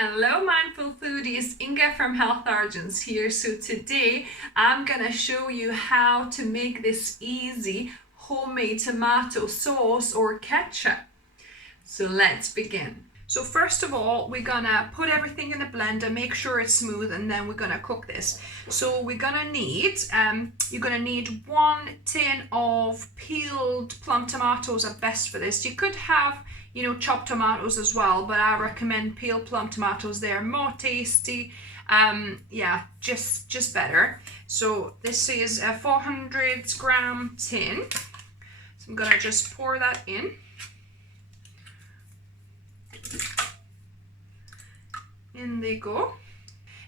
Hello mindful foodies, Inga from Health Argents here. So today I'm gonna show you how to make this easy homemade tomato sauce or ketchup. So let's begin. So first of all, we're gonna put everything in a blender, make sure it's smooth, and then we're gonna cook this. So we're gonna need, you're gonna need 1 tin of peeled plum tomatoes are best for this. You could have, chopped tomatoes as well, but I recommend peeled plum tomatoes. They're more tasty. Just better. So this is a 400-gram tin. So I'm gonna just pour that in. In they go.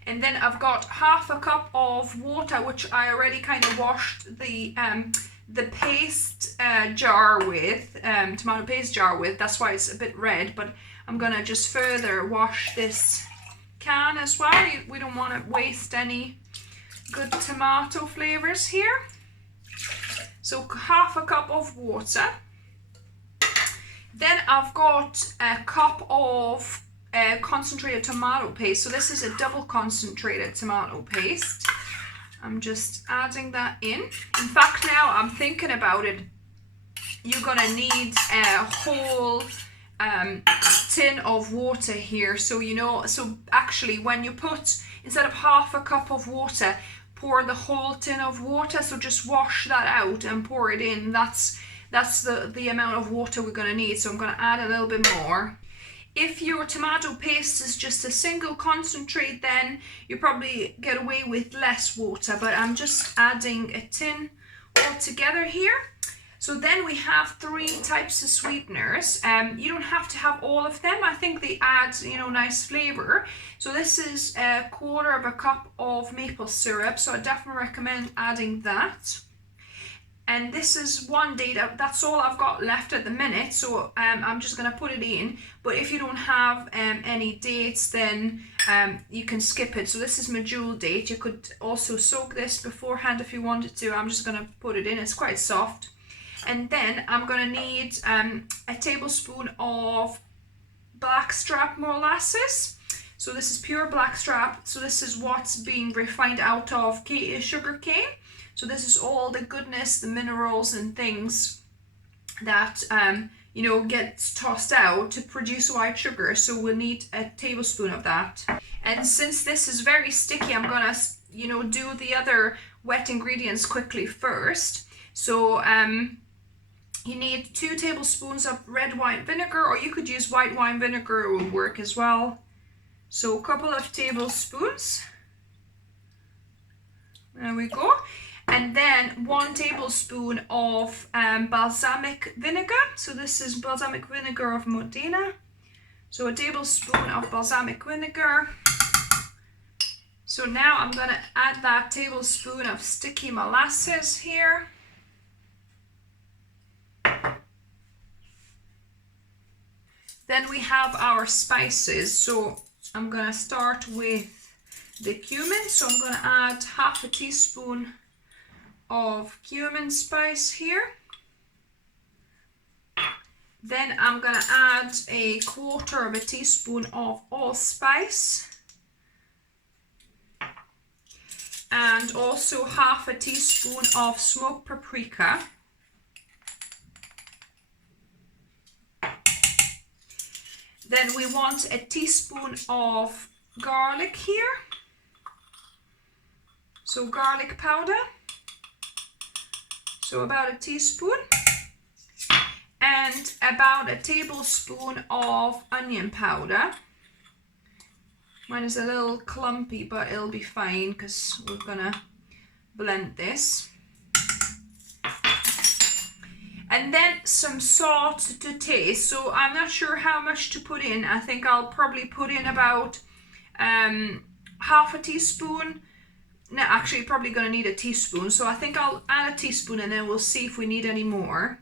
And then I've got half a cup of water, which I already kind of washed the paste jar with, tomato paste jar with. That's why it's a bit red, but I'm gonna just further wash this can as well. We don't want to waste any good tomato flavors here. So half a cup of water. Then I've got a cup of concentrated tomato paste. So this is a double concentrated tomato paste. I'm just adding that in. In fact, now I'm thinking about it, you're gonna need a whole tin of water here. So actually when you put, instead of half a cup of water, pour the whole tin of water. So just wash that out and pour it in. That's the amount of water we're gonna need. So I'm gonna add a little bit more. If your tomato paste is just a single concentrate, then you probably get away with less water, but I'm just adding a tin altogether here. So then we have 3 types of sweeteners. You don't have to have all of them. I think they add, nice flavor. So this is 1/4 cup of maple syrup. So I definitely recommend adding that. And this is 1 date. That's all I've got left at the minute. So I'm just gonna put it in. But if you don't have any dates, then you can skip it. So this is my jewel date. You could also soak this beforehand if you wanted to. I'm just gonna put it in. It's quite soft. And then I'm gonna need a tablespoon of blackstrap molasses. So this is pure blackstrap. So this is what's being refined out of sugar cane. So this is all the goodness, the minerals and things that gets tossed out to produce white sugar. So we'll need a tablespoon of that. And since this is very sticky, I'm gonna do the other wet ingredients quickly first. So you need 2 tablespoons of red wine vinegar, or you could use white wine vinegar, it will work as well. So a couple of tablespoons. There we go. And then 1 tablespoon of balsamic vinegar. So this is balsamic vinegar of Modena. So a tablespoon of balsamic vinegar. So now I'm gonna add that tablespoon of sticky molasses here. Then we have our spices. So I'm gonna start with the cumin. So I'm gonna add half a teaspoon of cumin spice here. Then I'm gonna add a 1/4 teaspoon of allspice, and also half a teaspoon of smoked paprika. Then we want a teaspoon of garlic here, so garlic powder. So about a teaspoon, and about a tablespoon of onion powder. Mine is a little clumpy, but it'll be fine because we're gonna blend this. And then some salt to taste. So I'm not sure how much to put in. I think I'll probably put in about half a teaspoon. No, actually, probably gonna need a teaspoon. So I think I'll add a teaspoon and then we'll see if we need any more.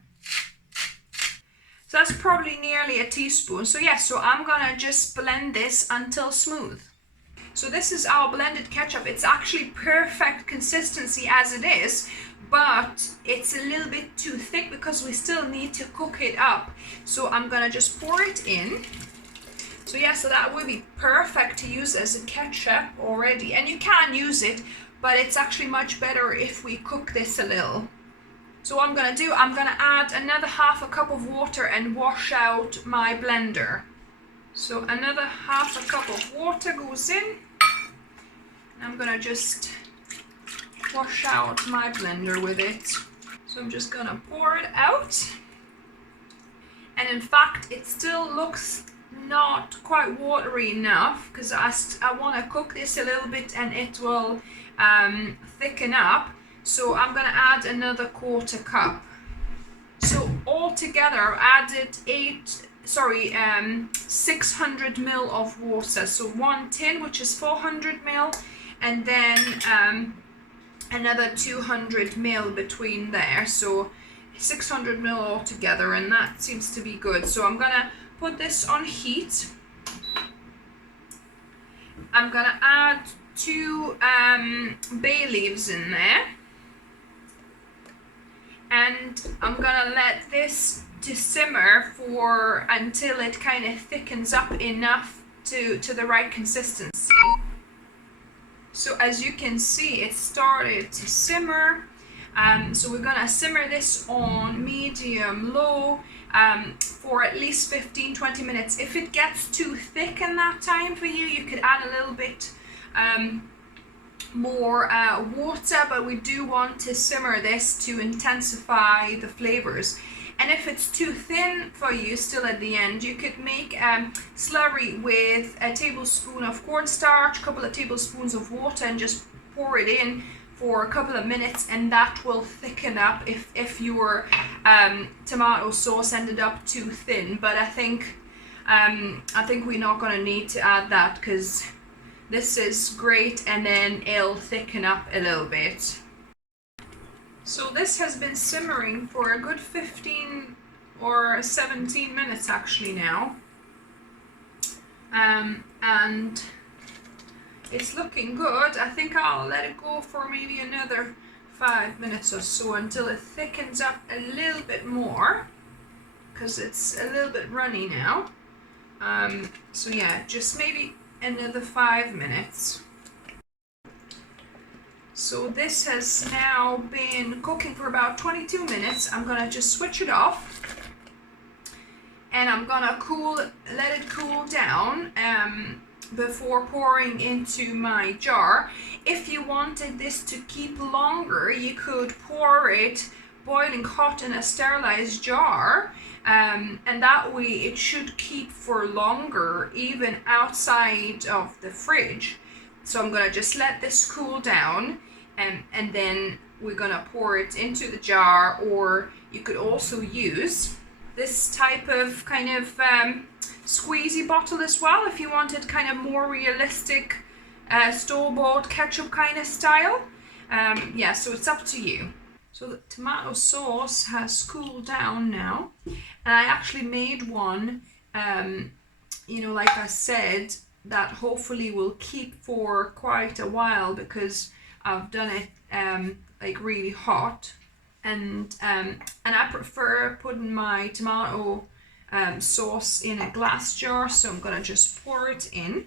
So that's probably nearly a teaspoon. So yeah, so I'm gonna just blend this until smooth. So this is our blended ketchup. It's actually perfect consistency as it is, but it's a little bit too thick because we still need to cook it up. So I'm gonna just pour it in. So yeah, so that would be perfect to use as a ketchup already. And you can use it, but it's actually much better if we cook this a little. So what I'm gonna do, I'm gonna add another half a cup of water and wash out my blender. So another half a cup of water goes in. And I'm gonna just wash out my blender with it. So I'm just gonna pour it out. And in fact, it still looks not quite watery enough because I want to cook this a little bit and it will thicken up. So I'm going to add another quarter cup. So altogether I've added 600 ml of water. So one tin, which is 400 ml, and then another 200 ml between there. So 600 ml altogether, and that seems to be good. So I'm gonna put this on heat. I'm gonna add 2 bay leaves in there, and I'm gonna let this to simmer for until it kind of thickens up enough to the right consistency. So as you can see, it started to simmer. So we're gonna simmer this on medium low for at least 15-20 minutes. If it gets too thick in that time for you, you could add a little bit more water, but we do want to simmer this to intensify the flavors. And if it's too thin for you still at the end, you could make slurry with a tablespoon of cornstarch, a couple of tablespoons of water, and just pour it in for a couple of minutes, and that will thicken up if your tomato sauce ended up too thin. But I think we're not going to need to add that because this is great, and then it'll thicken up a little bit. So this has been simmering for a good 15 or 17 minutes actually now, and it's looking good. I think I'll let it go for maybe another 5 minutes or so until it thickens up a little bit more, because it's a little bit runny now. So yeah, just maybe another 5 minutes. So this has now been cooking for about 22 minutes. I'm gonna just switch it off, and I'm gonna let it cool down before pouring into my jar. If you wanted this to keep longer, you could pour it boiling hot in a sterilized jar, and that way it should keep for longer even outside of the fridge. So I'm gonna just let this cool down, and then we're gonna pour it into the jar. Or you could also use this type of kind of squeezy bottle as well if you wanted kind of more realistic store-bought ketchup kind of style. Yeah, so it's up to you. So the tomato sauce has cooled down now, and I actually made one, like I said, that hopefully will keep for quite a while because I've done it like really hot, and I prefer putting my tomato sauce in a glass jar, so I'm gonna just pour it in.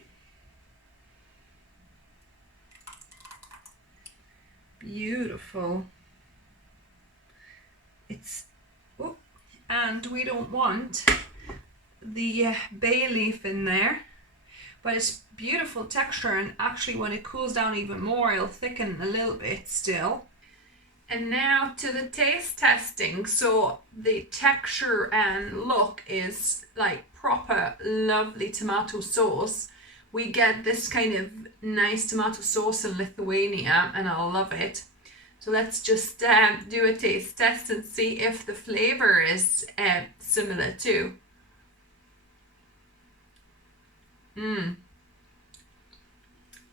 Beautiful. And we don't want the bay leaf in there, but it's beautiful texture, and actually when it cools down even more, it'll thicken a little bit still. And now to the taste testing. So the texture and look is like proper lovely tomato sauce. We get this kind of nice tomato sauce in Lithuania, and I love it. So let's just do a taste test and see if the flavor is similar too.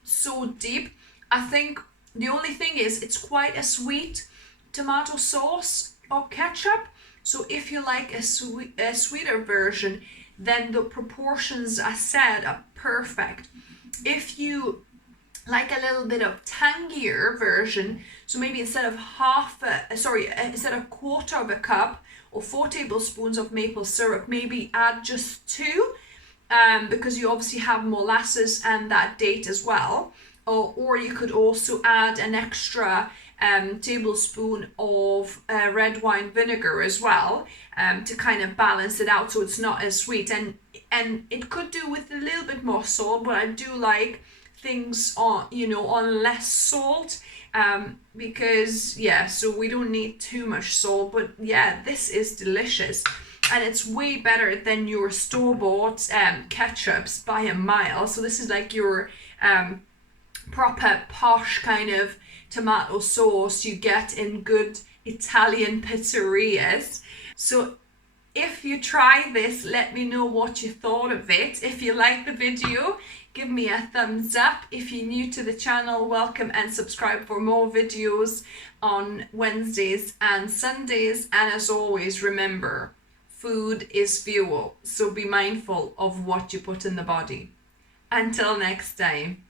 So deep. I think the only thing is it's quite a sweet tomato sauce or ketchup. So if you like a sweeter version, then the proportions I said are perfect. If you like a little bit of tangier version, so maybe instead of instead of a quarter of a cup or 4 tablespoons of maple syrup, maybe add just 2. because you obviously have molasses and that date as well. Or you could also add an extra tablespoon of red wine vinegar as well, to kind of balance it out so it's not as sweet. And it could do with a little bit more salt, but I do like things on less salt, because so we don't need too much salt. But yeah, this is delicious, and it's way better than your store-bought ketchups by a mile. So this is like your proper posh kind of tomato sauce you get in good Italian pizzerias. So if you try this, let me know what you thought of it. If you like the video, give me a thumbs up. If you're new to the channel, welcome and subscribe for more videos on Wednesdays and Sundays. And as always, remember, food is fuel, so be mindful of what you put in the body. Until next time.